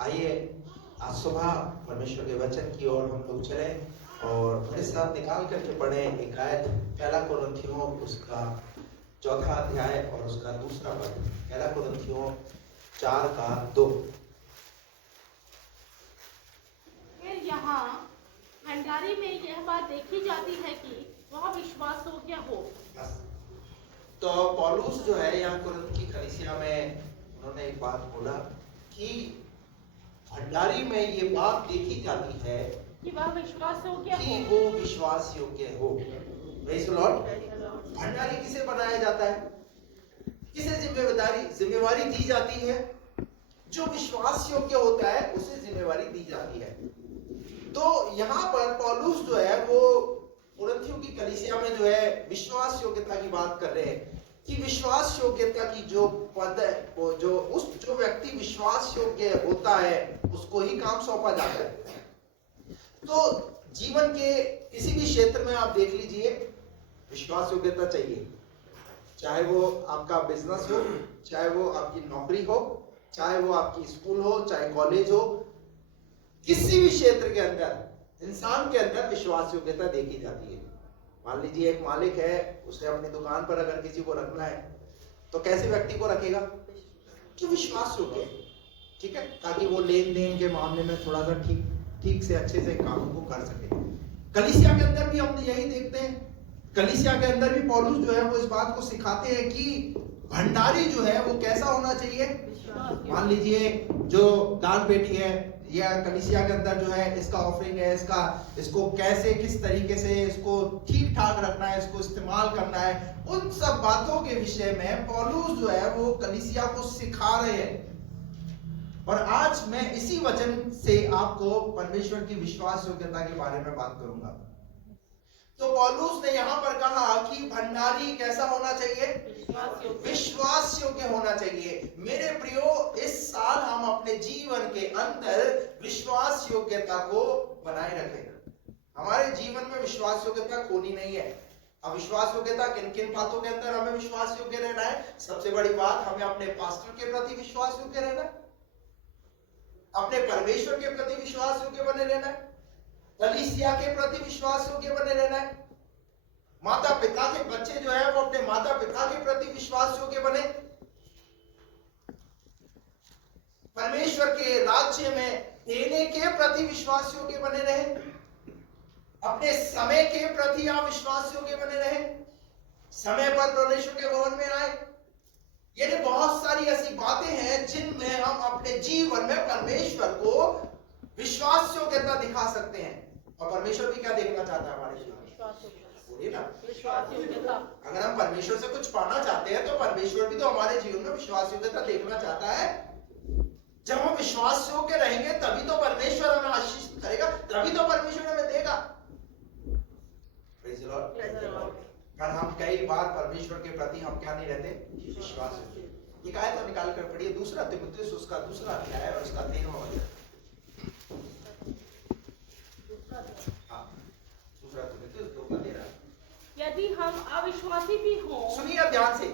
आइए आज सुबह परमेश्वर के वचन की ओर हम लोग चले और मेरे साथ निकाल करके पढ़े एक आयत, पहला कुरिन्थियों उसका 4 अध्याय और उसका 2 पद। पहला कुरिन्थियों 4:2। फिर यहाँ भंडारी में यह बात देखी जाती है कि वह विश्वास योग्य हो। तो पौलुस जो है यहाँ कुरिन्थ की कलीसिया में उन्होंने एक बात बोला कि भंडारी में ये बात देखी जाती है कि वह विश्वास योग्य कि हो। वो विश्वास योग्य हो। Praise the Lord. भंडारी किसे बनाया जाता है? किसे जिम्मेवारी दी जाती है? जो विश्वास योग्य होता है उसे जिम्मेवारी दी जाती है। तो यहाँ पर पौलुस जो है वो कुरिन्थियों की कलीसिया में जो है विश्वास योग्यता की बात कर रहे हैं कि विश्वास योग्यता की जो पद है वो जो व्यक्ति विश्वास योग्य होता है उसको ही काम सौंपा जाता है। तो जीवन के किसी भी क्षेत्र में आप देख लीजिए, विश्वास योग्यता चाहिए। चाहे वो आपका बिजनेस हो, चाहे वो आपकी नौकरी हो, चाहे वो आपकी स्कूल हो, चाहे कॉलेज हो, किसी भी क्षेत्र के अंदर इंसान के अंदर विश्वास योग्यता देखी जाती है। मान लीजिए एक मालिक है, उसे अपनी दुकान पर अगर किसी को रखना है तो कैसे व्यक्ति को रखेगा? जो विश्वास योग्य है, ठीक है, ताकि वो लेन देन के मामले में थोड़ा सा ठीक से अच्छे से कामों को कर सके। कलीसिया के अंदर भी हम यही देखते हैं। कलीसिया के अंदर भी पौलुस जो है वो इस बात को सिखाते हैं कि भंडारी जो है वो कैसा होना चाहिए। मान लीजिए जो दान पेटी है या कलीसिया के अंदर जो है इसका ऑफरिंग है, इसको कैसे किस तरीके से इसको ठीक ठाक रखना है, इसको इस्तेमाल करना है, उन सब बातों के विषय में पौलुस जो है वो कलीसिया को सिखा रहे हैं। और आज मैं इसी वचन से आपको परमेश्वर की विश्वास योग्यता के बारे में बात करूंगा। तो पौलुस ने यहाँ पर कहा कि भंडारी कैसा होना चाहिए? विश्वास योग्य होना चाहिए। मेरे प्रियो, इस साल हम अपने जीवन के अंदर विश्वास योग्यता को बनाए रखें। हमारे जीवन में विश्वास योग्यता खोनी नहीं है। अविश्वास योग्यता किन किन बातों के अंदर हमें विश्वास योग्य रहना है? सबसे बड़ी बात, हमें अपने पास्टर के प्रति विश्वास योग्य रहना है, अपने परमेश्वर के प्रति विश्वास योग्य बने रहना है, कलीसिया के प्रति विश्वास योग्य बने रहना है। माता पिता के बच्चे जो है वो अपने माता पिता के प्रति विश्वास योग्य बने, परमेश्वर के राज्य में देने के प्रति विश्वास योग्य बने रहे, अपने समय के प्रति आप विश्वास योग्य बने रहे, समय पर परमेश्वर के भवन में आए। ये बहुत सारी ऐसी बातें हैं जिनमें हम अपने जीवन में परमेश्वर को विश्वास योग्यता दिखा सकते हैं। और परमेश्वर भी क्या देखना चाहता है हमारे जीवन में? बोलिए ना, विश्वास योग्यता। अगर हम परमेश्वर से कुछ पाना चाहते हैं तो परमेश्वर भी तो हमारे जीवन में विश्वास योग्यता देखना चाहता है। जब हम विश्वास योग्य रहेंगे तभी तो परमेश्वर हमें आशीष करेगा, तभी तो परमेश्वर हमें देगा। Praise the Lord. पर हम कई बार परमेश्वर के प्रति हम क्या नहीं रहते? विश्वास योग्य। एक आयत निकाल कर पढ़िए, 2 तीमुथियुस उसका 2 अध्याय और उसका 13वां वचन। यदि हम अविश्वासी भी हो, सुनिए अब ध्यान से,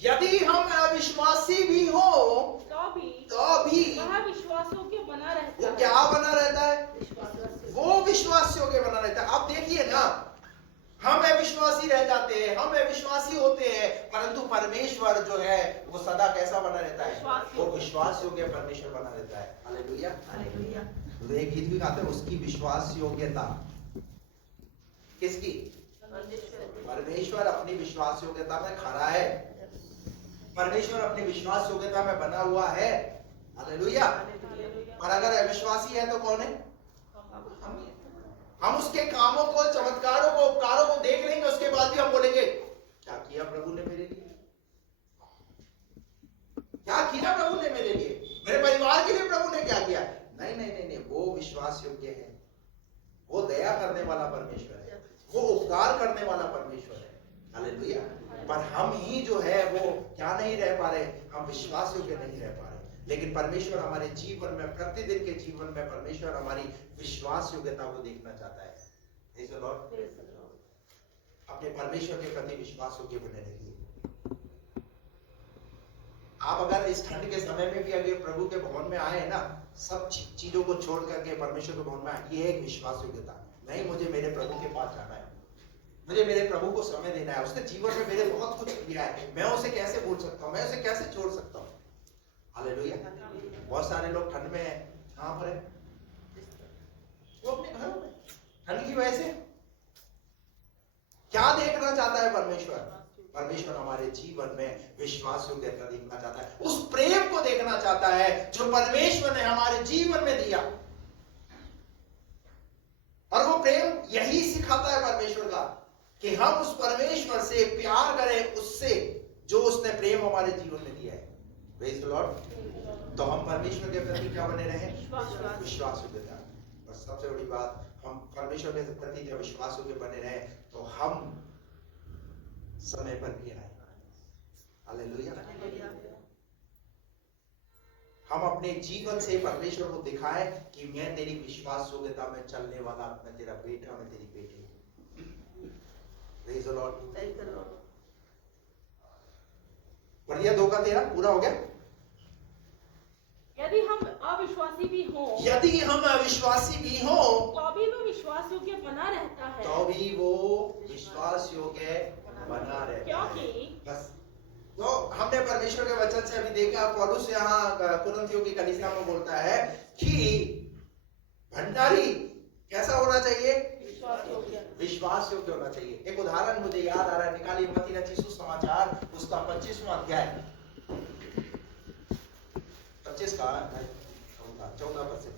यदि हम अविश्वासी भी हो तो भी वह विश्वास योग्य बना रहता है। वो क्या बना रहता है? वो विश्वास योग्य बना रहता है। अब देखिए ना, हम अविश्वासी रह जाते हैं, हम अविश्वासी होते हैं, परंतु परमेश्वर जो है वो सदा कैसा बना रहता है? वो विश्वास योग्य परमेश्वर बना रहता है। Hallelujah, hallelujah. तो एक गीत भी गाते हैं, उसकी विश्वास योग्यता। किसकी? परमेश्वर अपनी विश्वास योग्यता में खड़ा है, परमेश्वर अपनी विश्वास योग्यता में बना हुआ है। हालेलुया। और अगर अविश्वासी है तो कौन है? हम उसके कामों को, चमत्कारों को, उपकारों को देख लेंगे, उसके बाद भी हम बोलेंगे क्या किया प्रभु ने मेरे लिए, क्या किया प्रभु ने मेरे लिए, मेरे परिवार के लिए प्रभु ने क्या किया। नहीं नहीं नहीं नहीं, वो विश्वास योग्य है, वो दया करने वाला परमेश्वर है, वो उपकार करने वाला परमेश्वर है। हालेलुया। पर हम ही जो है वो क्या नहीं रह पा रहे? हम विश्वास योग्य नहीं रह पा रहे। लेकिन परमेश्वर हमारे जीवन में, प्रतिदिन के जीवन में परमेश्वर हमारी विश्वास योग्यता को देखना चाहता है। Praise the Lord. अपने परमेश्वर के प्रति विश्वास योग्य बने रहिए। आप अगर इस ठंड के समय में भी अगर प्रभु के भवन में आए ना, सब चीजों को छोड़ करके परमेश्वर के भवन में आए, ये एक विश्वास योग्यता। नहीं, मुझे मेरे प्रभु के पास जाना है, मुझे मेरे प्रभु को समय देना है, उसने जीवन में मेरे बहुत कुछ किया है, मैं उसे कैसे भूल सकता हूँ, मैं उसे कैसे छोड़ सकता हूँ। हालेलुया। बहुत सारे लोग ठंड में कहां पर है, वो अपने घरों में ठंड की वजह से। क्या देखना चाहता है परमेश्वर? परमेश्वर हमारे जीवन में विश्वास योग्यता देखना चाहता है, उस प्रेम को देखना चाहता है जो परमेश्वर ने हमारे जीवन में दिया। और वो प्रेम यही सिखाता है परमेश्वर का कि हम उस परमेश्वर से प्यार करें, उससे जो उसने प्रेम हमारे जीवन में दिया है। Praise the Lord. तो हम परमेश्वर के प्रति क्या बने रहे? विश्वास योग्यता। और सबसे बड़ी बात, हम परमेश्वर के प्रति जब विश्वास योग्य बने रहे तो हम समय पर भी आए। हालेलुया। हम अपने जीवन से परमेश्वर को दिखाएं कि मैं तेरी विश्वास योग्यता में चलने वाला, मैं तेरा बेटा, मैं तेरी बेटी हूं। Praise the Lord. पढ़िए 2:13 पूरा हो गया। यदि हम अविश्वासी भी हो, यदि हम अविश्वासी भी हो, तो भी वो विश्वास योग्य बना रहता है, तो भी वो विश्वास योग्य बना रहता है। क्योंकि बस तो हमने परमेश्वर के वचन से अभी देखा, पौलुस यहाँ कुरिन्थियों की कलीसिया में बोलता है कि भंडारी कैसा होना चाहिए? विश्वास योग्य होना चाहिए। एक उदाहरण मुझे याद आ रहा है, निकालिए मत्ती रचित सुसमाचार उसका 25वां अध्याय, 25 का 14 पद से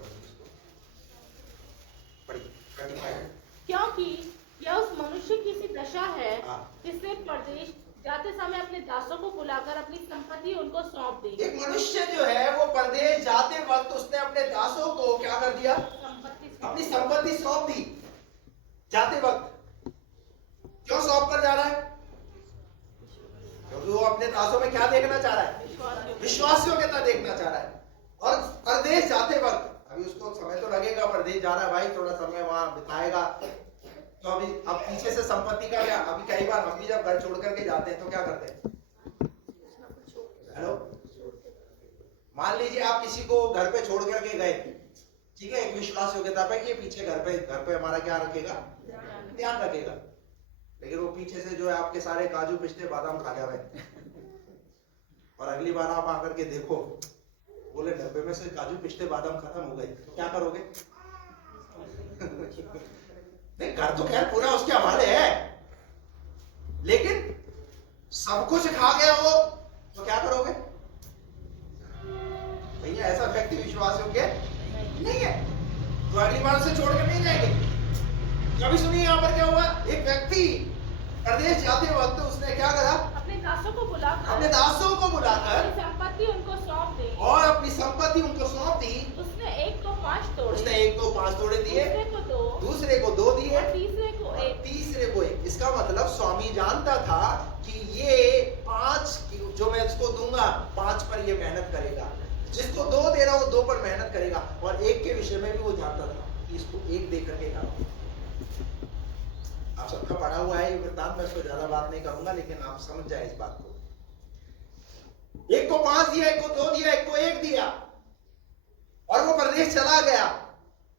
पढ़िए। क्योंकि यह उस मनुष्य की सी दशा है जिसने परदेश जाते समय अपने दासों को बुलाकर अपनी संपत्ति उनको सौंप दी। एक मनुष्य जो है वो परदेश जाते वक्त उसने अपने दासों को क्या कर दिया? अपनी संपत्ति सौंप दी जाते वक्त। क्यों सौंप कर जा रहा है? क्योंकि वो अपने दासों में क्या देखना चाह रहा है? विश्वास योग्यता देखना चाह रहा है। और परदेश जाते वक्त, अभी उसको समय तो लगेगा, परदेश जा रहा है भाई, थोड़ा समय वहां बिताएगा, तो अभी अब पीछे से संपत्ति का क्या? अभी कई बार हम भी जब घर छोड़ करके जाते हैं तो क्या करते हैं? हेलो, मान लीजिए आप किसी को घर पे छोड़ करके गए, ठीक है, एक विश्वास योग्यता पे कि ये पीछे घर पे हमारा क्या रखेगा? ध्यान रखेगा। लेकिन वो पीछे से जो है आपके सारे काजू पिस्ते बादाम खा जावे, और अगली बार आप आकर के देखो, बोले डब्बे में से काजू पिस्ते बादाम खत्म हो गए, तो क्या करोगे? नहीं, घर तो खैर पूरा उसके हवाले है, लेकिन सब कुछ खा गया वो, तो क्या करोगे? भैया ऐसा व्यक्ति विश्वास योग्य नहीं है, तो अगली बार से छोड़कर नहीं जाएंगे। कभी सुनिए यहाँ पर क्या हुआ? एक व्यक्ति परदेश जाते वक्त उसने क्या करा? अपने दासों को बुलाकर संपत्ति उनको सौंप दी, और अपनी संपत्ति उनको सौंप दी। उसने एक को 5 तोड़े दिए, दूसरे को 2 दिए, तीसरे को 1। इसका मतलब स्वामी जानता था कि ये 5 जो मैं इसको दूंगा, 5 पर ये मेहनत करेगा, जिसको 2 दे रहा हूं 2 पर मेहनत करेगा, और 1 के विषय में भी वो जानता था कि इसको 1 दे करके जाओ। आप सबका पढ़ा हुआ है ये वृत्तांत, मैं इस पर ज्यादा बात नहीं करूंगा, लेकिन आप समझ जाए इस बात को। 1 को 5 दिया, 1 को 2 दिया, 1 को 1 दिया, और वो परदेश चला गया।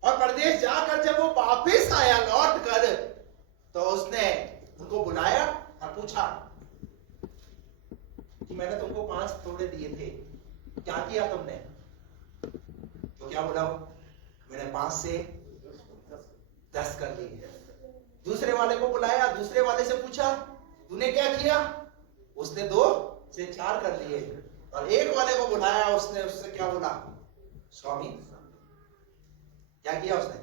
और परदेश जाकर जब वो वापस आया लौट कर, तो उसने उनको बुलाया और पूछा कि मैंने तुमको 5 तोड़े दिए थे, क्या किया तुमने? तो क्या बोला? मैंने 5 से 10 कर लिए। दूसरे वाले को बुलाया, दूसरे वाले से पूछा तूने क्या किया? उसने 2 से 4 कर लिए। और एक वाले को बुलाया, उसने उससे क्या बोला? स्वामी क्या किया उसने?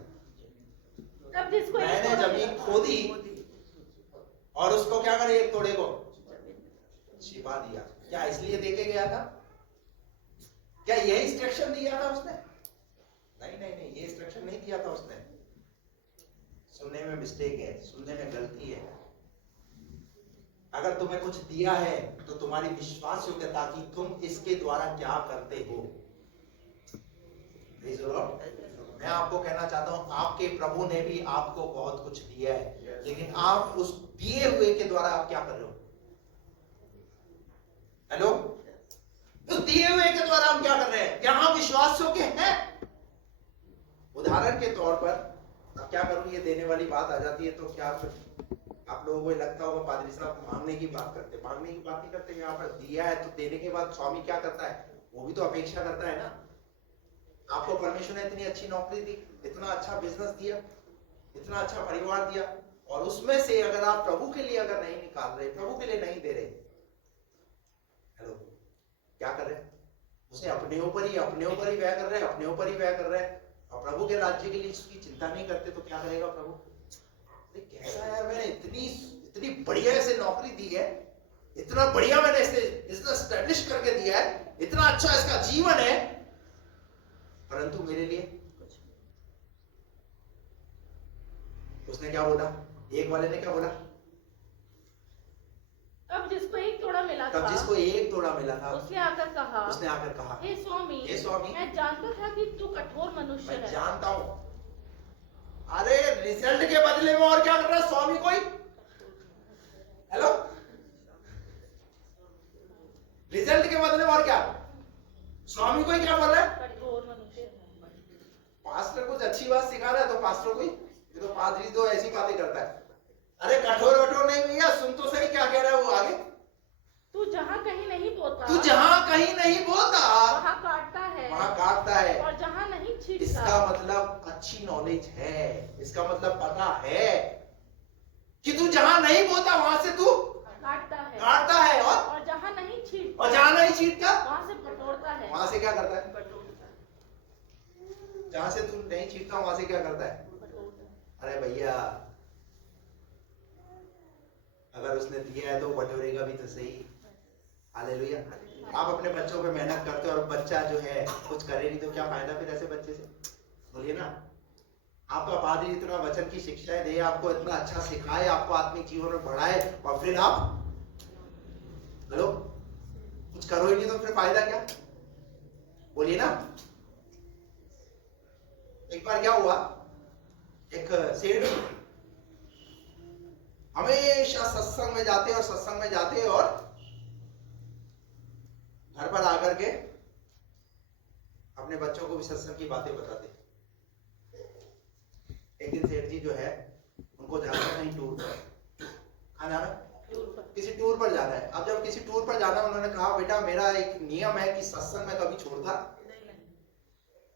मैंने जमीन खोदी और उसको क्या करे? 1 तोड़े को छिपा दिया। क्या इसलिए देके गया था? क्या यही इंस्ट्रक्शन दिया था उसने? नहीं, ये इंस्ट्रक्शन नहीं दिया था उसने। सुनने में मिस्टेक है, सुनने में गलती है। अगर तुम्हें कुछ दिया है तो तुम्हारी विश्वास योग्यता कि तुम इसके द्वारा क्या करते हो। मैं आपको कहना चाहता हूं, आपके प्रभु ने भी आपको बहुत कुछ दिया है, लेकिन आप उस दिए हुए के द्वारा आप क्या कर रहे हो? हेलो, तो दिए हुए के द्वारा हम क्या कर रहे हैं? क्या हम विश्वास योग्य हैं? उदाहरण के तौर पर अब क्या करूं, ये देने वाली बात आ जाती है तो क्या आप लोगों को लगता होगा पादरी साहब मांगने की बात करते, मांगने की बात नहीं करते। यहाँ पर दिया है तो देने के बाद स्वामी क्या करता है? वो भी तो अपेक्षा करता है ना। आपको परमेश्वर ने इतनी अच्छी नौकरी दी, इतना अच्छा बिजनेस दिया, इतना अच्छा परिवार दिया, और उसमें से अगर आप प्रभु के लिए अगर नहीं निकाल रहे, प्रभु के लिए नहीं दे रहे, हेलो, क्या कर रहे हैं? उसे अपने ऊपर ही व्यय कर रहे हैं, अपने ऊपर ही व्यय कर रहे हैं, और प्रभु के राज्य के लिए उसकी चिंता नहीं करते तो क्या करेगा प्रभु? कैसा है, मैंने इतनी बढ़िया इसे नौकरी दी है, इतना बढ़िया मैंने इसे बिजनेस एस्टैब्लिश करके दिया है, इतना अच्छा इसका जीवन है, परंतु मेरे लिए उसने क्या बोला? एक वाले ने क्या बोला? अब जिसको एक तोड़ा मिला था, उसने आकर कहा, हे स्वामी, मैं जानता था कि तू कठोर मनुष्य है। मैं जानता हूं। अरे रिजल्ट के बदले में और क्या कर रहा है स्वामी? कोई हेलो, रिजल्ट के बदले में और क्या? स्वामी कोई क्या बोल रहा है? कठोर मनुष्य है। पास्टर कुछ अच्छी बात सिखा रहा है तो पास्टर कोई, ये तो पादरी तो ऐसी बातें करता है। अरे कठोर वठोर नहीं भैया, सुन तो सही क्या कह रहा है वो आगे। तू जहाँ कहीं नहीं बोता, वहाँ काटता है, और जहाँ नहीं छींटता। इसका मतलब अच्छी नॉलेज है, इसका मतलब पता है कि तू जहाँ नहीं बोता वहां से तू काटता है, और जहाँ नहीं छींटता, वहां से बटोरता है। वहां से क्या करता है? जहां से तू नहीं छींटता वहां से क्या करता है? अरे भैया, अगर उसने दिया है तो बटोरेगा भी तो सही। हालेलुया। आप अपने बच्चों पे मेहनत करते हो और बच्चा जो है कुछ करे नहीं तो क्या फायदा फिर ऐसे बच्चे से? बोलिए ना। आपका पादरी इतना वचन की शिक्षाएं दे, आपको इतना अच्छा सिखाए, आपको आत्मिक जीवन में बढ़ाए, और फिर आप हेलो कुछ करो ही नहीं तो फिर फायदा क्या? बोलिए ना। एक बार क्या हुआ, एक सेठ हमेशा सत्संग में जाते और घर पर आकर के अपने बच्चों को भी सत्संग की बातें बताते। एक दिन सेठ जी जो है उनको जाना है कहीं टूर पर, किसी टूर पर जाना है। अब जब किसी टूर पर जाना, उन्होंने कहा बेटा मेरा एक नियम है कि सत्संग में कभी छोड़ता,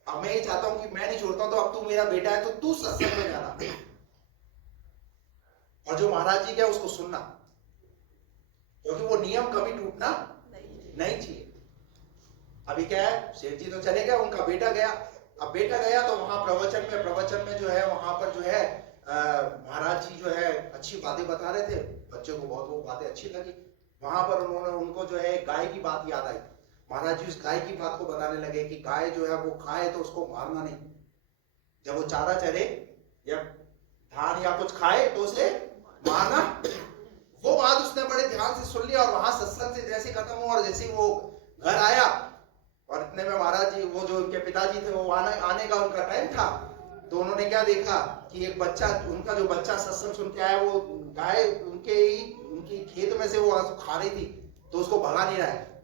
अब मैं ये चाहता हूं कि मैं नहीं छोड़ता हूं, तो अब तू मेरा बेटा है तो तू सत्संग में जाना, और जो महाराज जी क्या उसको सुनना, क्योंकि वो नियम कभी टूटना नहीं चाहिए। अभी क्या है, सेठ जी तो चले गए, उनका बेटा गया। अब बेटा गया तो वहां प्रवचन में जो है वहां पर जो है महाराज जी जो है अच्छी बातें बता रहे थे, बच्चों को बहुत वो बातें अच्छी लगी। वहां पर उनको जो है गाय की बात याद आई। महाराज जी उस गाय की बात को बताने लगे कि गाय जो है वो खाए तो उसको मारना नहीं, जब वो चारा चरे या धान या कुछ खाए तो उसे मारना। वो बात उसने बड़े ध्यान से सुन लिया, और वहां सत्संग से जैसे खत्म हुआ और जैसे वो घर आया, और इतने में महाराज जी वो जो उनके पिताजी थे वो आने का उनका टाइम था, तो उन्होंने क्या देखा कि एक बच्चा, उनका जो बच्चा सत्संग सुन के आया, वो गाय उनकी खेत में से वो खा रही थी, तो उसको भगा नहीं रहा है।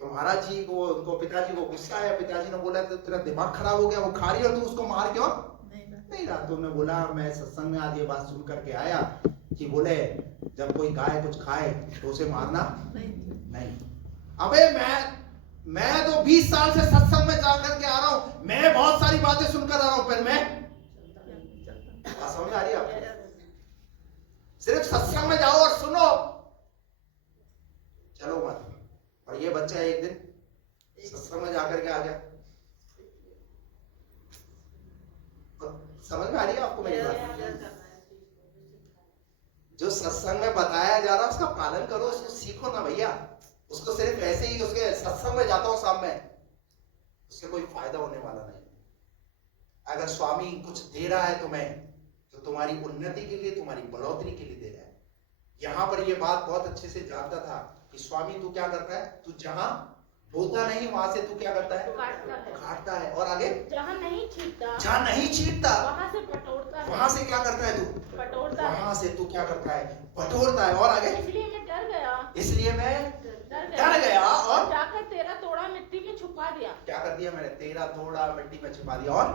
तो महाराज जी को, उनको पिताजी को गुस्सा आया। पिताजी ने बोला तो तेरा दिमाग खराब हो गया, वो खा रही है और तू उसको मार क्यों नहीं रहा? तो उन्होंने बोला मैं सत्संग में आज ये बात सुन करके आया कि बोले जब कोई गाय कुछ खाए तो उसे मारना नहीं। अबे मैं तो 20 साल से सत्संग में जाकर के आ रहा हूं, मैं बहुत सारी बातें सुनकर आ रहा हूं, पर मैं समझ आ रही है आपको? सिर्फ सत्संग में जाओ और सुनो, चलो मत। और ये बच्चा एक दिन सत्संग में जाकर के आ गया। समझ में आ रही है आपको मेरी बात? जो सत्संग में बताया जा रहा है उसका पालन करो, उसको सीखो ना भैया। उसको सिर्फ ऐसे ही उसके सत्संग में जाता हूं शाम में, उससे कोई फायदा होने वाला नहीं। अगर स्वामी कुछ दे रहा है तुम्हें तो तुम्हारी उन्नति के लिए, तुम्हारी बढ़ोतरी के लिए दे रहा है। यहां पर ये बात बहुत अच्छे से जानता था कि स्वामी तू क्या करता है, तू जहां बोता नहीं वहां से तू क्या करता है? काटता है। और आगे जहां नहीं छींटता वहां से बटोरता है। वहां से क्या करता है तू? वहां से तू क्या करता है? बटोरता है। और आगे इसलिए मैं डर गया और जाकर तेरा तोड़ा छुपा दिया। क्या कर दिया मैंने? तेरा थोड़ा मिट्टी में छुपा दिया और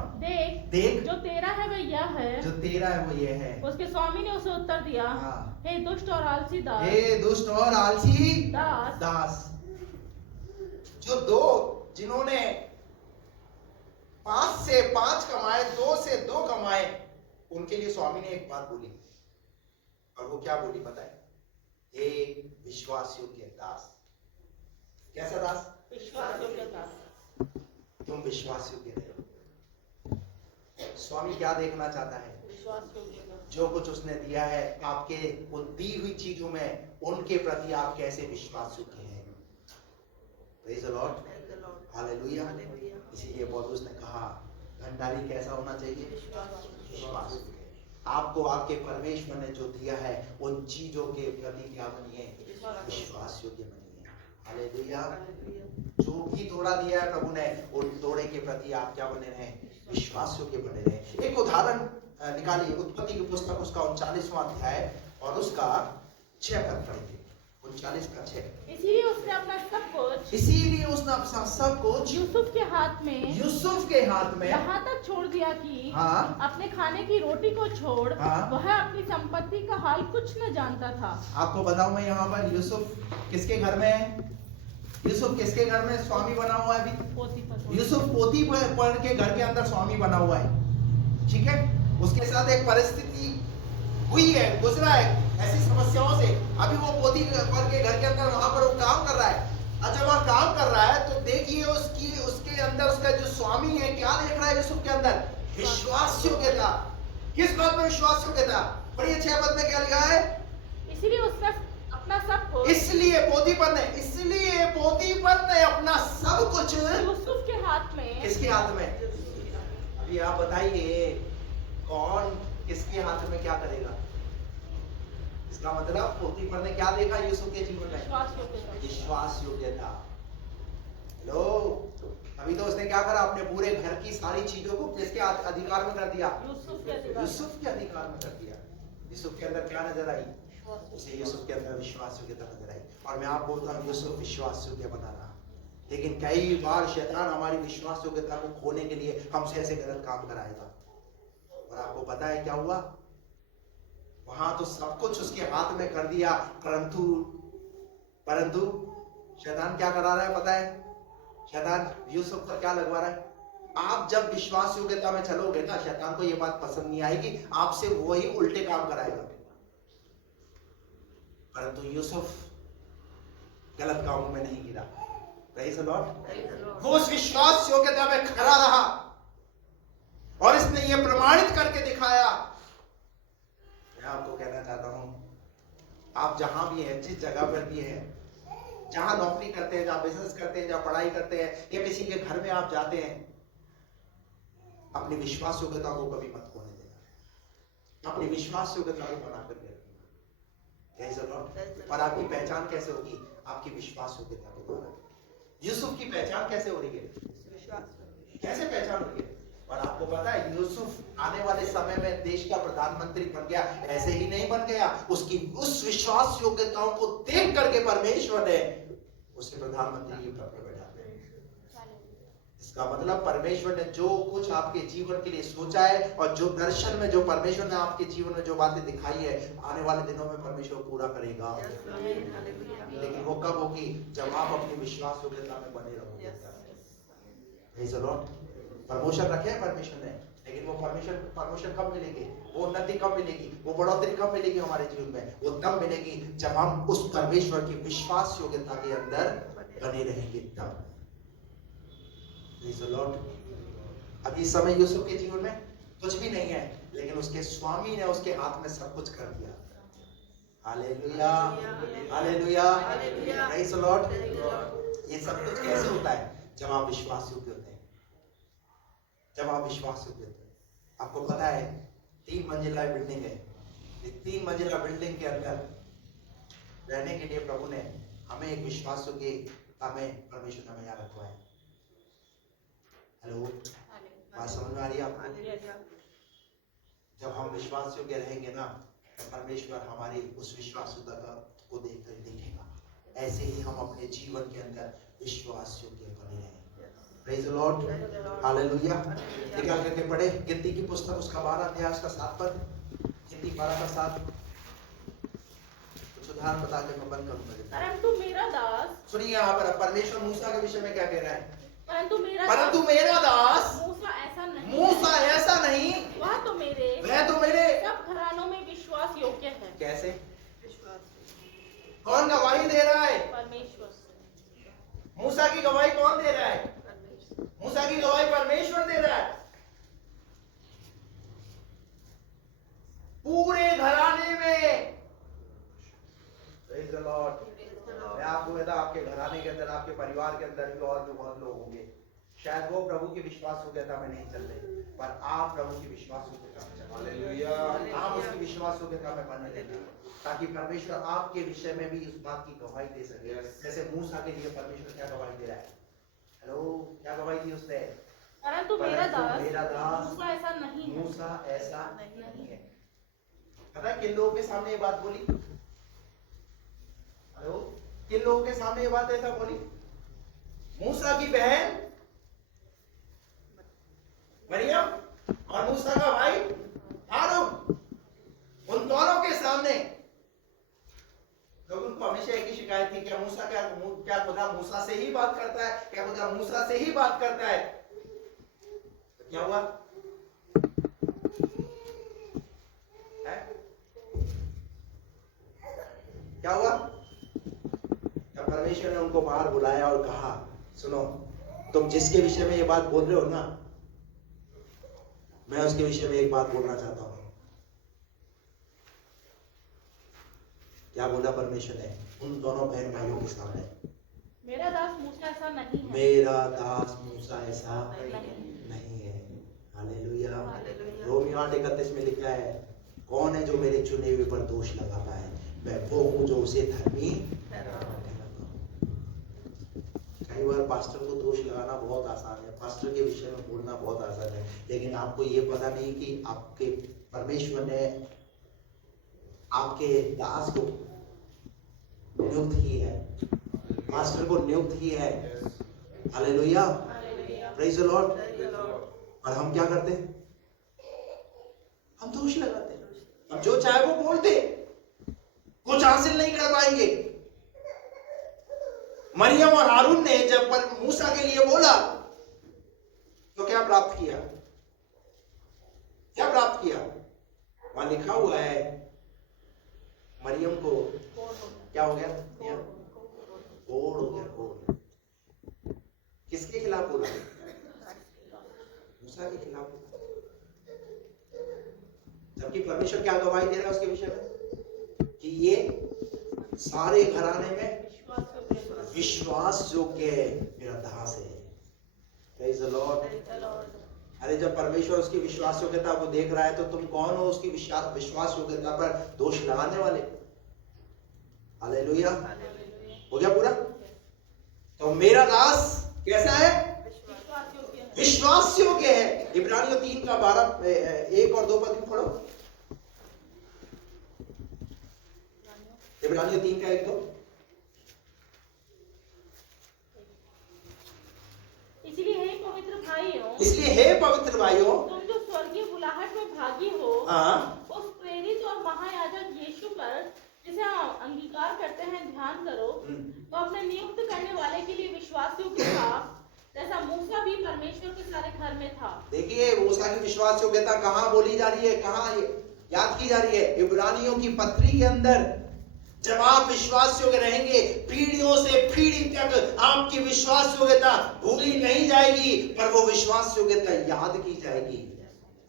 देख जो तेरा है वह यह है। जो तेरा है वो ये है। उसके स्वामी ने उसे उत्तर दिया, हाँ। हे दुष्ट और आलसी दास, हे दुष्ट और आलसी दास। जो दो जिन्होंने 5 से 5 कमाए, 2 से 2 कमाए, उनके लिए स्वामी ने एक बात बोली, और वो क्या बोली पता है? हे विश्वास योग्य दास। कैसा दास? विश्वास योग्य दास। तुम विश्वास योग्य रहो। स्वामी क्या देखना चाहता है? विश्वास योग्य दास। जो कुछ उसने दिया है आपके उन दी हुई चीजों में, उनके प्रति आप कैसे विश्वास योग्य हैं। Praise the Lord, hallelujah. इसीलिए पौलुस ने कहा भंडारी कैसा होना चाहिए? विश्वास योग्य। आपको आपके परमेश्वर ने जो दिया है उन चीजों के प्रति क्या बनिए? विश्वास योग्य बनिए। हालेलुया। जो भी थोड़ा दिया है प्रभु ने, उन थोड़े के प्रति आप क्या बने रहें? विश्वास योग्य बने रहें। एक उदाहरण निकालिए, उत्पत्ति की पुस्तक उसका 39वां अध्याय और उसका 6 पद पढ़िए। 39 का 6। इसीलिए उसने अपना सब कुछ यूसुफ के हाथ में यहाँ तक छोड़ दिया कि हाँ, अपने खाने की रोटी को छोड़ हाँ, वह अपनी संपत्ति का हाल कुछ न जानता था। आपको बताऊं मैं यहाँ पर यूसुफ किसके घर में है? यूसुफ किसके घर में स्वामी बना हुआ है? अभी यूसुफ पोतीफर के घर के अंदर स्वामी बना हुआ है। ठीक है, उसके साथ एक परिस्थिति हुई है, गुजरा है ऐसी समस्याओं से। अभी वो पोतीफर के घर के अंदर वहां पर वो काम कर रहा है, और जब वह काम कर रहा है तो देखिए उसके अंदर उसका जो स्वामी है क्या देख रहा है यूसुफ के अंदर? विश्वास योग्यता। किस बात में विश्वास योग्यता? पढ़िए 6 पद में क्या लिखा है? इसलिए उसने अपना सब कुछ, इसलिए पोतीफर ने अपना सब कुछ यूसुफ के हाथ में। किसके हाथ में? अभी आप बताइए कौन किसके हाथ में क्या करेगा? इसका मतलब पोतीफर ने क्या देखा यूसुफ के जीवन में? विश्वास योग्यता। लो, अभी तो उसने क्या करा? अपने पूरे घर की सारी चीजों को किसके अधिकार में कर दिया? यूसुफ के अधिकार में कर दिया। यूसुफ के अंदर क्या नजर आई? उसे यूसुफ के अंदर विश्वास योग्यता नजर आई। और मैं आपको बोलता हूँ यूसुफ विश्वास योग्य बना रहा, लेकिन कई बार शैतान हमारी विश्वास योग्यता को खोने के लिए हमसे ऐसे गलत काम कराएगा। और आपको पता है क्या हुआ? वहां तो सब कुछ उसके हाथ में कर दिया, परंतु शैतान क्या करा रहा है पता है? शैतान यूसुफ पर क्या लगवा रहा है? आप जब विश्वास योग्यता में चलोगे ना, शैतान को यह बात पसंद नहीं आएगी, आपसे वही उल्टे काम कराएगा। परंतु यूसुफ गलत कामों में नहीं गिरा। Praise the Lord. वो उस विश्वास योग्यता में खड़ा रहा और इसने ये प्रमाणित करके दिखाया। मैं आपको कहना चाहता हूं, आप जहां भी हैं, जिस जगह पर भी हैं, जहां नौकरी करते हैं, जहां बिजनेस करते हैं, जहां पढ़ाई करते हैं, या किसी के घर में आप जाते हैं, अपनी विश्वास योग्यता को कभी मत खोने देना। अपनी विश्वास योग्यता को बना करके रखना। और आपकी पहचान कैसे होगी? आपकी विश्वास योग्यता के द्वारा। यूसुफ की पहचान कैसे हो रही है? कैसे पहचान हो रही है? और आपको पता है यूसुफ आने वाले समय में देश का प्रधानमंत्री बन गया। ऐसे ही नहीं बन गया, उसकी उस विश्वास योग्यताओं को देख करके परमेश्वर ने उसे प्रधानमंत्री के पद पर बैठा दिया। इसका मतलब परमेश्वर ने जो कुछ आपके जीवन के लिए सोचा है और जो दर्शन में जो परमेश्वर ने आपके जीवन में जो बातें दिखाई है, आने वाले दिनों में परमेश्वर पूरा करेगा। लेकिन वो कब होगी? जब आप अपनी विश्वास योग्यता में बने रहोगे। प्रमोशन रखे हैं परमेश्वर ने, लेकिन वो प्रमोशन कब मिलेगी? वो उन्नति कब मिलेगी? वो बढ़ोतरी कब मिलेगी हमारे जीवन में? वो तब मिलेगी जब हम उस परमेश्वर की विश्वास योग्यता के अंदर बने रहेंगे तब। अभी इस समय यूसुफ के जीवन में कुछ भी नहीं है, लेकिन उसके स्वामी ने उसके हाथ में सब कुछ कर दिया। Hallelujah, hallelujah, praise the Lord. ये सब कुछ कैसे होता है? जब आप विश्वास योग्य होते हैं, जब आप विश्वास योग्य होते हैं। आपको पता है 3 मंजिला बिल्डिंग है। इस 3 मंजिला बिल्डिंग के अंदर रहने के लिए प्रभु ने हमें एक विश्वास योग्य हमें परमेश्वर हमें यहाँ रखवा है। हेलो, बात समझ में आ रही है आपको? जब हम विश्वास योग्य रहेंगे ना, तो परमेश्वर हमारी उस विश्वास योग्यता को देखकर देखेगा। ऐसे ही हम अपने जीवन के अंदर विश्वास योग्य बने रहेंगे। Praise the Lord, hallelujah. निकाल करके पढ़े गिनती की पुस्तक उसका 12 अध्याय उसका 7 पद, गिनती 12 का 7। कुछ उदाहरण बता के मैं बंद करूंगा। परंतु मेरा दास, सुनिए यहाँ पर परमेश्वर मूसा के विषय में क्या कह रहा है? परंतु मेरा दास मूसा ऐसा नहीं, वह तो मेरे सब घरानों में विश्वास योग्य है। कैसे? कौन गवाही दे रहा है? परमेश्वर। मूसा की गवाही कौन दे रहा है? मूसा की गवाही परमेश्वर दे रहा है। पूरे घराने में, प्रेज द लॉर्ड। मैं आपको कहता आपके घराने के अंदर, आपके परिवार के अंदर भी और भी बहुत लोग होंगे, शायद वो प्रभु की विश्वास योग्यता में नहीं चल रहे, पर आप प्रभु की विश्वास योग्यता में चल रहे। आप उसकी विश्वास योग्यता में बनने देंगे, ताकि परमेश्वर आपके विषय में भी इस बात की गवाही दे सके। जैसे मूसा के लिए परमेश्वर क्या गवाही दे रहा है? हेलो, क्या गवाही दी उसने? परंतु मेरा दास मूसा ऐसा नहीं है। पता है किन लोगों के सामने ये बात बोली? हेलो, किन लोगों के सामने ये बात ऐसा बोली? मूसा की बहन मरियम और मूसा का भाई हारून, उन दोनों के सामने। लोगों को हमेशा एक ही शिकायत थी, क्या मूसा क्या खुदा मूसा से ही बात करता है? क्या खुदा मूसा से ही बात करता है? तो क्या हुआ? क्या हुआ? जब परमेश्वर ने उनको बाहर बुलाया और कहा, सुनो, तुम जिसके विषय में ये बात बोल रहे हो ना, मैं उसके विषय में एक बात बोलना चाहता हूं। क्या बोला परमेश्वर ने उन दोनों बहन भाइयों के सामने? मेरा दास मूसा ऐसा नहीं है। मेरा दास मूसा ऐसा नहीं है। हालेलुया। रोमियो 8:31 में लिखा है, कौन है जो मेरे चुने हुए पर दोष लगाता है? मैं वो हूं जो उसे धर्मी ठहराता हूं। कई बार पास्टर को दोष लगाना बहुत आसान है, पास्टर के विषय में बोलना बहुत आसान है, लेकिन आपको ये पता नहीं कि आपके परमेश्वर ने आपके दास को नियुक्त की है, पास्टर को नियुक्त की है। Hallelujah, praise the Lord. और हम क्या करते हैं? हम दोष लगाते हैं, हम जो चाहे वो बोलते, कुछ हासिल नहीं कर पाएंगे। मरियम और हारून ने जब मूसा के लिए बोला तो क्या प्राप्त किया? क्या प्राप्त किया? वहां लिखा हुआ है, मरियम को क्या हो गया? कोढ़ हो गया। कोढ़ किसके खिलाफ बोला? मूसा के खिलाफ बोला। जबकि परमेश्वर क्या गवाही दे रहा है उसके विषय में कि ये सारे घराने में विश्वास योग्य मेरा दास है। Praise the Lord. अरे जब परमेश्वर उसकी विश्वास योग्यता को देख रहा है तो तुम कौन हो उसकी विश्वास योग्यता पर दोष लगाने वाले? हालेलुया। हो गया पूरा? तो मेरा दास कैसा है? विश्वास योग्य है। इब्रानियों 3 का 12 1 और 2 पद पढ़ो। इब्रानियों 3 का 1-2। इसलिए हे पवित्र भाइयों, तुम जो स्वर्गीय बुलाहट में भागी हो, उस प्रेरित और महायाजक यीशु पर जिसे आप अंगीकार करते हैं ध्यान करो। तो अपने नियुक्त करने वाले के लिए विश्वास योग्य था, जैसा मूसा भी परमेश्वर के सारे घर में था। देखिए मूसा की विश्वास योग्यता कहाँ बोली जा रही है, कहाँ याद की जा रही है? इब्रानियों की पत्री के अंदर। जब आप विश्वास योग्य रहेंगे, पीढ़ियों से पीढ़ी तक आपकी विश्वास योग्यता भूली नहीं जाएगी, पर वो विश्वास योग्यता याद की जाएगी।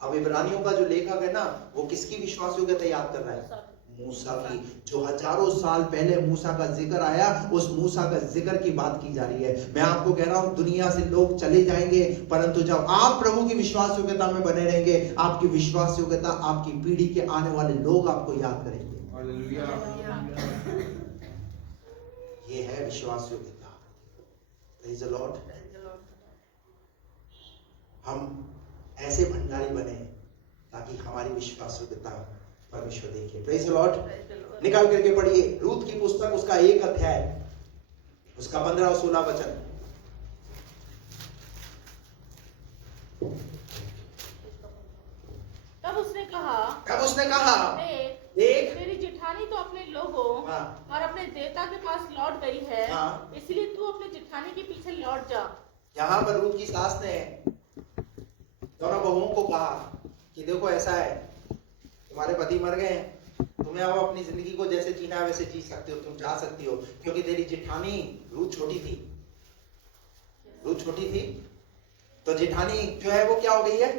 अब इब्रानियों का जो लेखक है ना, वो किसकी विश्वास योग्यता याद कर रहा है? मूसा की। जो हजारों साल पहले मूसा का जिक्र आया, उस मूसा का जिक्र की बात की जा रही है। मैं आपको कह रहा हूं, दुनिया से लोग चले जाएंगे, परंतु जब आप प्रभु की विश्वास योग्यता में बने रहेंगे, आपकी विश्वास योग्यता आपकी पीढ़ी के आने वाले लोग आपको याद करेंगे। ये है विश्वास योग्यता। Praise the Lord. हम ऐसे भंडारी बने ताकि हमारी विश्वास योग्यता परमेश्वर देखे। Praise the Lord. निकाल करके पढ़िए रूत की पुस्तक, उसका 1 अध्याय, उसका 15 और 16 वचन। तब उसने कहा, देख तेरी जिठानी तो अपने लोगों और अपने देवता के पास लौट गई है, इसलिए तू अपने जिठानी के पीछे लौट जा। यहाँ पर रूत की सास ने दोनों बहुओं को कहा कि देखो ऐसा है, तुम्हारे पति मर गए हैं, तुम्हें अब अपनी जिंदगी को जैसे जीना है वैसे जी सकते हो, तुम जा सकती हो, क्योंकि तेरी जिठानी रूत छोटी थी, तो जिठानी जो है वो क्या हो गई है,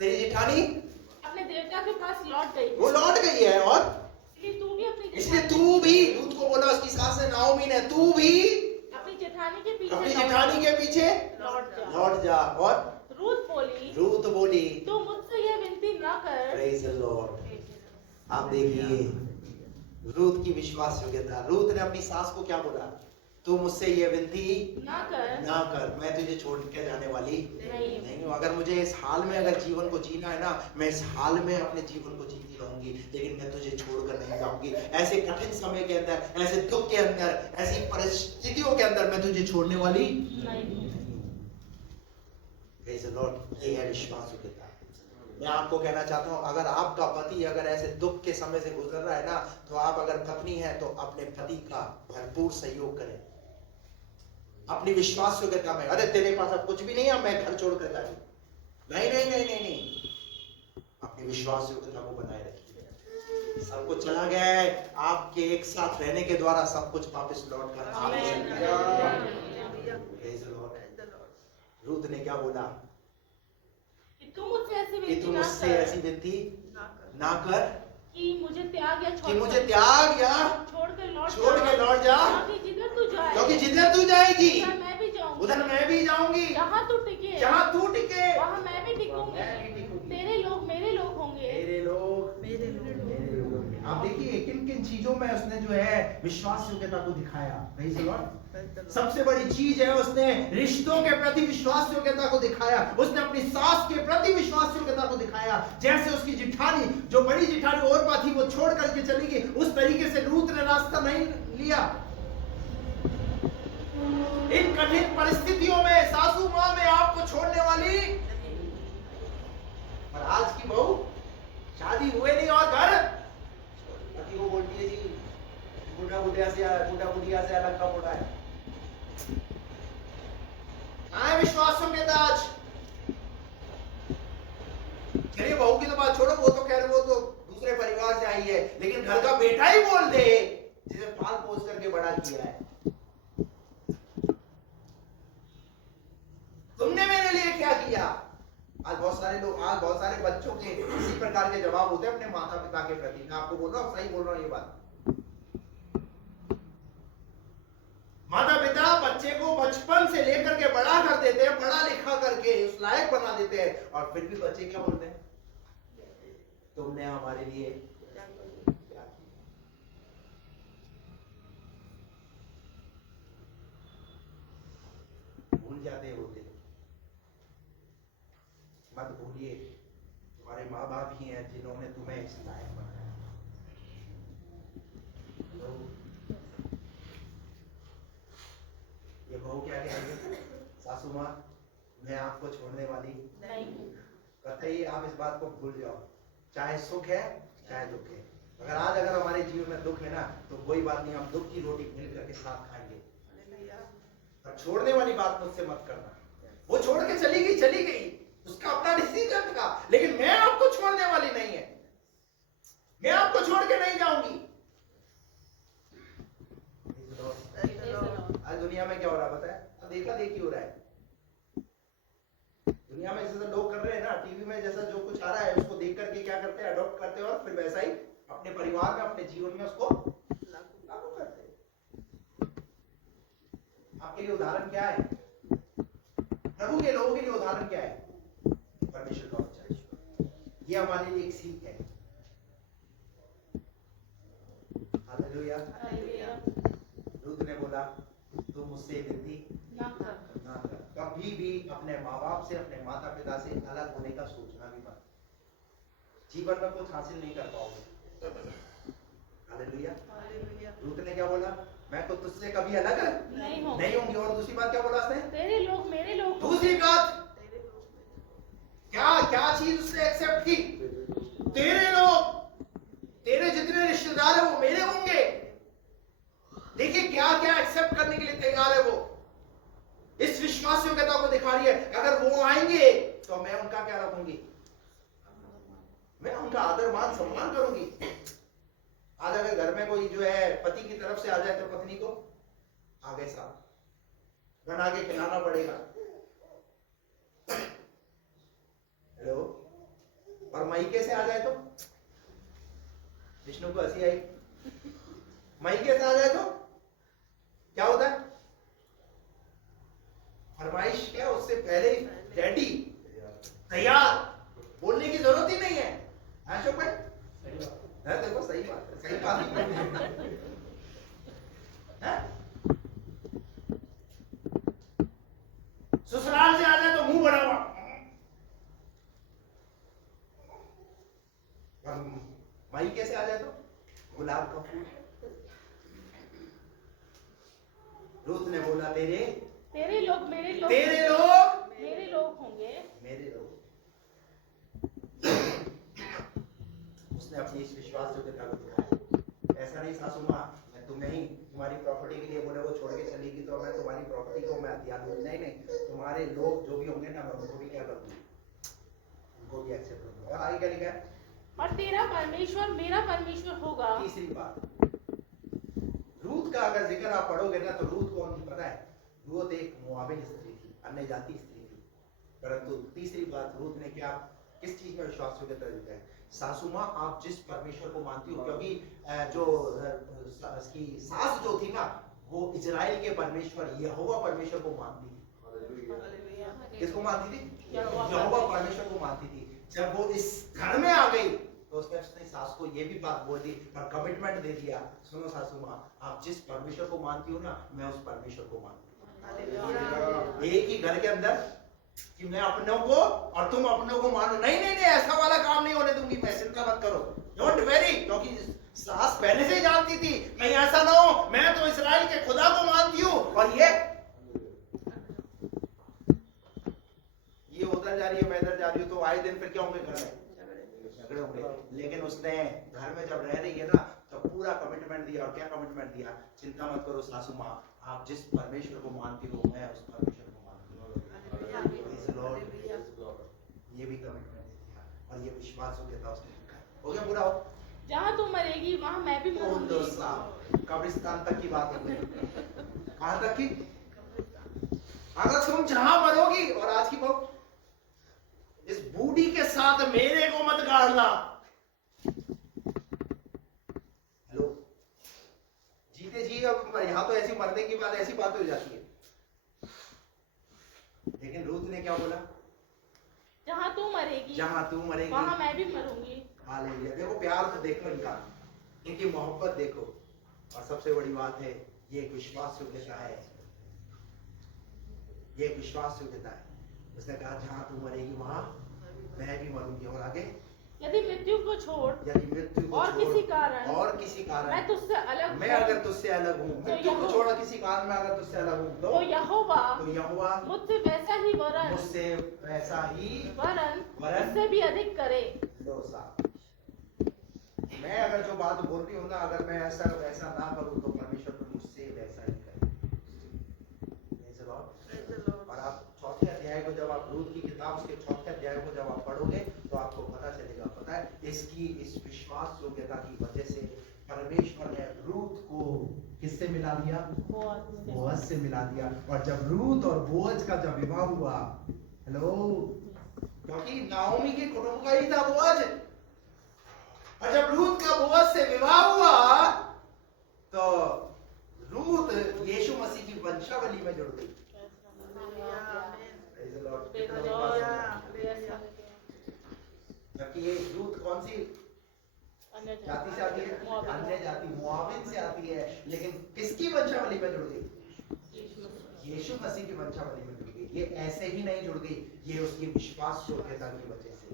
तेरी जिठानी अपने देवता के पास लौट गई, वो लौट गई है, और इसलिए तू भी रूत को बोला उसकी सास ने, नाओमी ने, तू भी अपनी जेठानी के पीछे लौट जा। और रूत बोली तू मुझसे यह विनती ना कर। Praise the Lord. आप देखिए रूत की विश्वास योग्यता। रूत ने अपनी सास को क्या बोला, तू मुझसे ये विनती ना कर, मैं तुझे छोड़ के जाने वाली नहीं हूँ। अगर मुझे इस हाल में अगर जीवन को जीना है ना, मैं इस हाल में अपने जीवन को जीती रहूंगी, लेकिन मैं तुझे छोड़कर नहीं जाऊंगी। ऐसे कठिन समय के अंदर, ऐसे दुख के अंदर, ऐसी परिस्थितियों के अंदर मैं तुझे छोड़ने वाली नहीं। Praise the Lord. ये है विश्वास योग्यता। मैं आपको कहना चाहता हूं, अगर आपका पति अगर ऐसे दुख के समय से गुजर रहा है ना, तो आप अगर पत्नी हैं तो अपने पति का भरपूर सहयोग करें अपनी विश्वास योग्यता में। अरे तेरे पास अब कुछ भी नहीं है, मैं घर छोड़कर जा रही, नहीं, अपनी विश्वास योग्यता को बनाए रखिए। सब कुछ चला गया है, आपके एक साथ रहने के द्वारा सब कुछ वापस लौट कर आ सकता है। रूत ने क्या बोला, तू मुझसे ऐसी विनती ना कर कि मुझे त्याग या छोड़ के लौट जा, क्योंकि जिधर तू जाएगी उधर मैं भी जाऊंगी, जहाँ तू टिके वहाँ मैं भी टिकूंगी, तेरे लोग मेरे लोग होंगे। आप देखिए किन किन चीजों में उसने जो है विश्वास योग्यता को दिखाया। Praise the Lord. सबसे बड़ी चीज है, उसने रिश्तों के प्रति विश्वास योग्यता को दिखाया, उसने अपनी सास के प्रति विश्वास योग्यता को दिखाया। जैसे उसकी जिठानी, जो बड़ी जिठानी और थी, वो छोड़ करके चली गई, उस तरीके से रूत ने रास्ता नहीं लिया। इन कठिन परिस्थितियों में सासू मां में आपको छोड़ने वाली, पर आज की बहू शादी हुए नहीं और घर पति को बोलती है जी बुढ़ा बुढ़िया से अलग का बुढ़ा है। विश्वास योग्यता आज। चलिए बहू की तो बात छोड़ो, वो तो कह रहे वो तो दूसरे परिवार से आई है, लेकिन घर का बेटा ही बोल दे जिसे पाल पोस करके बड़ा किया है, तुमने मेरे लिए क्या किया। आज बहुत सारे बच्चों के इसी प्रकार के जवाब होते हैं अपने माता पिता के प्रति। मैं आपको बोल रहा हूँ, सही बोल रहा हूँ ये बात। माता पिता बच्चे को बचपन से लेकर के बड़ा कर देते हैं, पढ़ा लिखा करके उस लायक बना देते हैं, और फिर भी बच्चे क्या बोलते हैं, तुमने हमारे लिए क्या किया। भूल जाते होते, मत भूलिए तुम्हारे माँ बाप ही हैं जिन्होंने तुम्हें इस लायक बनाया। ये बहू क्या कहेंगे, सासू माँ मैं आपको छोड़ने वाली नहीं हूँ। कतई आप इस बात को भूल जाओ, चाहे सुख है चाहे दुख है। अगर हमारे जीवन में दुख है ना, तो कोई बात नहीं, हम दुख की रोटी मिल करके साथ खाएंगे। पर छोड़ने वाली बात मुझसे मत करना। वो छोड़ के चली गई, उसका अपना डिसीजन था, लेकिन मैं आपको छोड़ने वाली नहीं है, मैं आपको छोड़ के नहीं जाऊंगी। आज दुनिया में क्या हो रहा है पता है, देखा देखी हो रहा है दुनिया में। जैसे लोग कर रहे हैं ना टीवी में, जैसा जो कुछ आ रहा है उसको देख करके क्या करते हैं, अडॉप्ट करते हैं, और फिर वैसा ही अपने परिवार में, अपने जीवन में उसको लागू करते हैं। आपके लिए उदाहरण क्या है, प्रभु के लोगों के लिए उदाहरण क्या है, परमेश्वर का वचन। ये हमारे लिए एक सीख है। हालेलुया। रूत ने बोला तू मुझसे विनती ना कर। कभी भी अपने माँ बाप से, अपने माता पिता से अलग होने का सोचना भी मत। जीवन में कुछ हासिल नहीं कर पाओगे। हालेलुया। रूत ने क्या बोला, मैं तो तुझसे कभी अलग नहीं होंगी। और दूसरी बात क्या बोला उसने, तेरे लोग मेरे लोग। दूसरी बात क्या चीज उसने एक्सेप्ट की? तेरे लोग, तेरे जितने रिश्तेदार है वो मेरे होंगे। देखिए क्या क्या एक्सेप्ट करने के लिए तैयार है वो। इस विश्वास योग्यता को दिखा रही है। अगर वो आएंगे तो मैं उनका क्या रखूंगी? मैं उनका आदर मान सम्मान करूंगी। आज अगर घर में कोई जो है पति की तरफ से आ जाए तो पत्नी को आगे साहब बना के खिलाना पड़ेगा। हेलो। और मायके से आ जाए तो विष्णु को हंसी आई। मायके से आ जाए तो क्या होता है? फरमाइश क्या उससे पहले रेडी तैयार, बोलने की जरूरत ही नहीं है। अशोक भाई है, देखो सही बात है, सही बात है। ससुराल से आ जाए तो मुंह बड़ा हुआ, मायके से आ जाए तो गुलाब का फूल। रूत ने बोला तेरे लोग मेरे लोग, तेरे लोग मेरे लोग होंगे, मेरे लोग। उसने अपनी इस विश्वास योग्यता को दिखाया। ऐसा नहीं सासू माँ मैं तुम्हें ही तुम्हारी प्रॉपर्टी के लिए बोले वो छोड़ के चली गई तो मैं तुम्हारी प्रॉपर्टी को मैं हथियार दूं। नहीं नहीं, तुम्हारे लोग जो भी होंगे ना मैं उनको भी क्या करूंगी? उनको भी एक्सेप्ट करूंगा। और आगे क्या लिखा है? और तेरा परमेश्वर मेरा परमेश्वर होगा। तीसरी बात, रूत का अगर जिक्र आप पढ़ोगे ना तो रूत कौन थी पता है? रूत एक मोआबिन स्त्री थी, अन्य जाति स्त्री थी। परंतु तीसरी बात, रूत ने क्या किस चीज में विश्वास योग्यता दिखाई है? सासू माँ आप जिस परमेश्वर को मानती हो, क्योंकि जो उसकी सास जो थी ना वो इजराइल के परमेश्वर यहोवा परमेश्वर को मानती थी। किसको मानती थी? यहोवा परमेश्वर को मानती थी। जब वो इस घर में आ गई तो उसने अपनी सास को ये भी बात बोल दी और कमिटमेंट दे दिया, सुनो सासू माँ आप जिस परमेश्वर को मानती हो ना मैं उस परमेश्वर को मानती हूँ। एक ही घर के अंदर कि मैं अपनों को और तुम अपनों को मानो, नहीं नहीं नहीं ऐसा वाला काम नहीं होने दूंगी मैं, चिंता मत करो, डोंट वेरी। क्योंकि सास पहले से ही जानती थी कहीं ऐसा ना हो मैं तो इस्राएल के खुदा को मानती हूँ और ये उधर जा रही है मैं इधर जा रही हूँ, तो आए दिन फिर क्या होंगे घर में झगड़े होंगे। लेकिन उसने घर में जब रह रही है ना तो पूरा कमिटमेंट दिया। और क्या कमिटमेंट दिया? चिंता मत करो सासू माँ आप जिस परमेश्वर को मानती हो मैं उस परमेश्वर को मानती हूँ। ये भी कमिटमेंट दिया और ये विश्वास योग्यता उसने दिखाया। हो गया पूरा? हो जहाँ तू मरेगी वहाँ मैं भी मरूंगी। कब्रिस्तान तक की बात हो गई। कहाँ तक की? अगर तुम जहां मरोगी, और आज की बात इस बूढ़ी के साथ मेरे को मत गाड़ना। हेलो, जीते जी अब यहां तो ऐसी मरने की बात ऐसी बात हो जाती है। लेकिन रूत ने क्या बोला? जहां तू मरेगी वहां मैं भी मरूंगी। हालेलुया। देखो प्यार तो देखो इनका, इनकी मोहब्बत देखो। और सबसे बड़ी बात है ये विश्वास योग्यता है, ये विश्वास योग्यता है। उसने कहा जहां तू मरेगी वहां मैं भी मरूंगी। और आगे यदि मृत्यु को छोड़ और किसी कारण मैं तुझसे अलग मैं अगर तुझसे अलग हूँ, मृत्यु को छोड़ किसी कारण में अगर तुझसे अलग हूँ तो यहोवा मुझसे वैसा ही वरन उससे भी अधिक करे। लो साहब, मैं अगर जो बात बोल रही हूँ ना अगर मैं ऐसा वैसा ना करूँ तो परमेश्वर तो मुझसे वैसा ही करे। और आप चौथे अध्याय को जब आप रूत की किताब उसके चौथे अध्याय को जब आप पढ़ोगे तो आपको पता चलेगा। पता है इसकी इस विश्वास योग्यता की वजह से परमेश्वर ने रूत को किससे मिला दिया? बोअज से मिला दिया। और जब रूत और बोअज का जब विवाह हुआ, हेलो, क्योंकि नाओमी के कुटुंब का ही था बोअज, और जब रूत का बोअज से विवाह हुआ तो रूत यीशु मसीह की वंशावली में जुड़ गई। जबकि ये रूत कौन सी जाति से आती है? अन्य जाति मोआबिन से आती है। लेकिन किसकी वंशावली में जुड़ गई? यीशु मसीह की वंशावली में जुड़ गई। ये ऐसे ही नहीं जुड़ गई, ये उसकी विश्वास योग्यता की वजह से।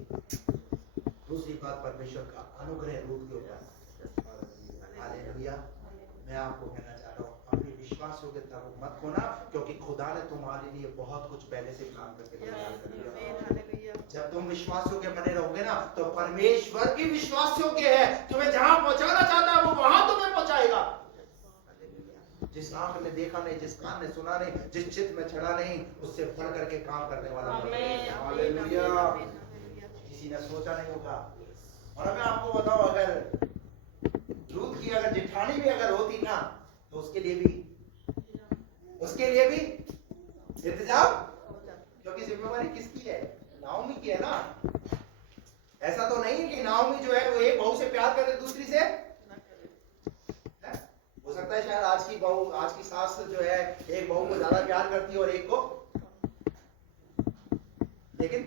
दूसरी बात, परमेश्वर का अनुग्रह रूत के ऊपर। हालेलुया। मैं आपको कहना चाह रहा हूँ अपनी विश्वास योग्यता को मत खोना, क्योंकि खुदा ने तुम्हारे लिए बहुत कुछ पहले से प्लान करके तैयार कर दिया। जब तुम विश्वास योग्य बने रहोगे ना, तो परमेश्वर भी विश्वास योग्य है। तुम्हें जहां पहुंचाना चाहता है वो वहां तुम्हें पहुंचाएगा। जिस आंख ने देखा नहीं, जिस कान ने सुना नहीं, जिस चित्त में चढ़ा नहीं, उससे बढ़ करके काम करने वाला हालेलुया। किसी ने सोचा नहीं होगा। और मैं आपको बताऊं, अगर रूथ की अगर जेठानी भी अगर होती ना, तो उसके लिए भी इंतजाम, क्योंकि जिम्मेवारी किसकी है? नाओमी की है ना। ऐसा तो नहीं है कि नाओमी जो है वो एक बहू से प्यार करे दूसरी से, हो सकता है शायद आज की बहू, आज की सास जो है एक बहू को ज्यादा प्यार करती है और एक को, लेकिन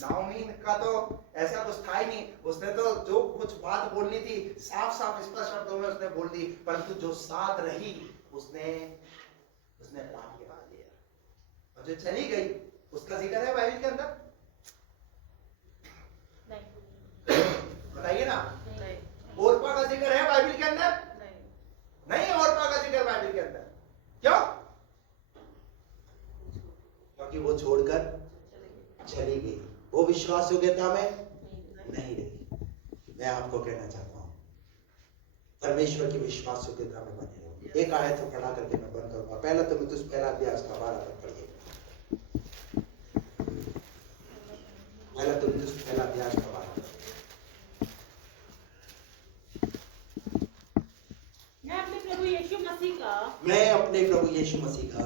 नाओमी का तो ऐसा कुछ था ही नहीं। उसने तो जो कुछ बात बोलनी थी साफ साफ स्पष्ट शब्दों में उसने बोल दी, परंतु जो साथ रही उसने प्राण गिरा दिया। और जो चली गई उसका जिक्र है बाइबल के अंदर? बताइए ना। ओरपा का जिक्र है बाइबल के अंदर? नहीं ओरपा का जिक्र बाइबल के अंदर। क्यों? क्योंकि वो छोड़कर चली गई। वो विश्वास योग्यता में नहीं रही। मैं आपको कहना चाहता हूं, परमेश्वर की विश्वास योग्यता में बने रहो। एक आयत को पढ़ा करके मैं बंद करूंगा। पहला तीमुथियुस पहला अध्याय उसका 12 तक पढ़िए। पहला तीमुथियुस पहला अध्याय उसका 12। मैं अपने प्रभु यीशु मसीह का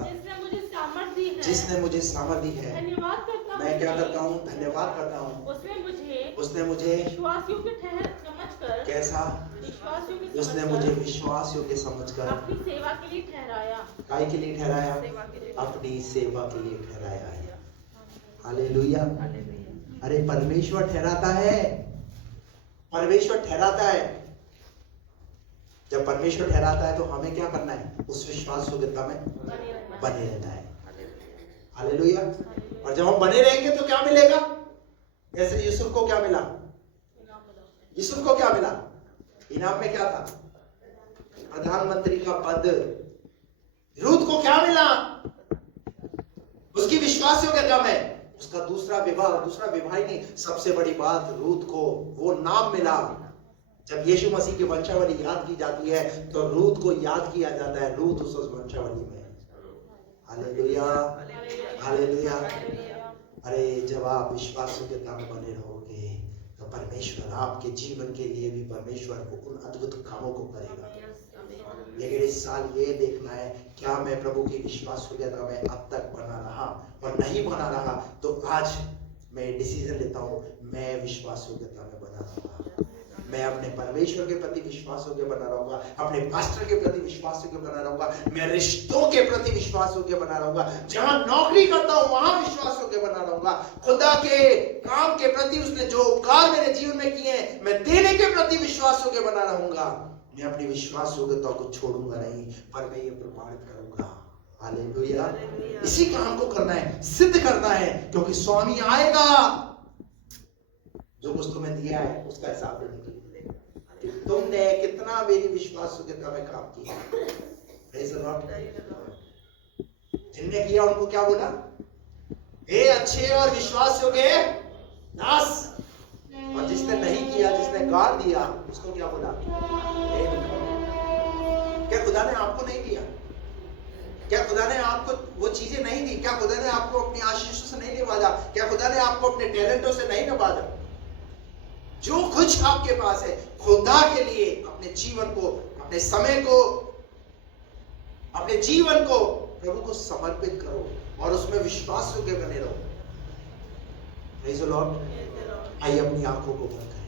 जिसने मुझे सामर्थ दी है धन्यवाद करता हूं। मैं क्या करता हूं? धन्यवाद करता हूं। उसने मुझे विश्वास योग्य समझकर, कैसा? उसने मुझे विश्वास योग्य समझकर अपनी सेवा के लिए ठहराया। काय के लिए ठहराया? अपनी सेवा के लिए ठहराया है। हालेलुया। अरे परमेश्वर ठहराता है, परमेश्वर ठहराता है। जब परमेश्वर ठहराता है तो हमें क्या करना है? उस विश्वास योग्यता में बने रहना है। हालेलुया। और जब हम बने रहेंगे तो क्या मिलेगा? जैसे यूसुफ को क्या मिला? यूसुफ को क्या मिला? इनाम में क्या था? प्रधानमंत्री का पद। रूथ को क्या मिला? उसकी विश्वास योग्यता में उसका दूसरा विवाह ही नहीं, सबसे बड़ी बात रूथ को वो नाम मिला। जब यीशु मसीह की वंशावली याद की जाती है तो रूथ को याद किया जाता है। रूथ उस वंशावली में। Hallelujah, hallelujah. अरे जब आप विश्वास योग्यता में बने रहोगे तो परमेश्वर आपके जीवन के लिए भी परमेश्वर को उन अद्भुत कामों को करेगा। लेकिन इस साल ये देखना है, क्या मैं प्रभु की विश्वास योग्यता में अब तक बना रहा? और नहीं बना रहा तो आज मैं डिसीजन लेता हूं, मैं विश्वास योग्यता में बना रहूंगा। मैं अपने परमेश्वर के प्रति विश्वास योग्य बना रहूंगा, अपने पास्टर के प्रति विश्वास योग्य बना रहूंगा, मैं रिश्तों के प्रति विश्वास योग्य बना रहूंगा, जहां नौकरी करता हूं वहां विश्वास योग्य बना रहूंगा, खुदा के काम के प्रति उसने जो उपकार मेरे जीवन में किए हैं मैं देने के प्रति विश्वास योग्य बना रहूंगा। मैं अपनी विश्वास योग्यता को छोड़ूंगा नहीं, पर मैं ये प्रमाणित करूंगा। हालेलुया। इसी काम को करना है, सिद्ध करना है, क्योंकि स्वामी आएगा, जो कुछ तुम्हें दिया है उसका हिसाब देने के लिए कि तुमने कितना मेरी विश्वास योग्यता में काम किया। Praise the Lord. जिनने किया उनको क्या बोला? हे अच्छे और विश्वास योग्य दास। और जिसने नहीं किया, जिसने गाड़ दिया, उसको क्या बोला? क्या खुदा ने आपको नहीं दिया? क्या खुदा ने आपको वो चीजें नहीं दी? क्या खुदा ने आपको अपनी आशीषों से नहीं नवाजा? क्या खुदा ने आपको अपने टैलेंटों से नहीं नवाजा? जो कुछ आपके पास है खुदा के लिए अपने जीवन को, अपने समय को, अपने जीवन को प्रभु को समर्पित करो और उसमें विश्वास योग्य बने रहो। Praise the Lord. आइए अपनी आंखों को बंद करें।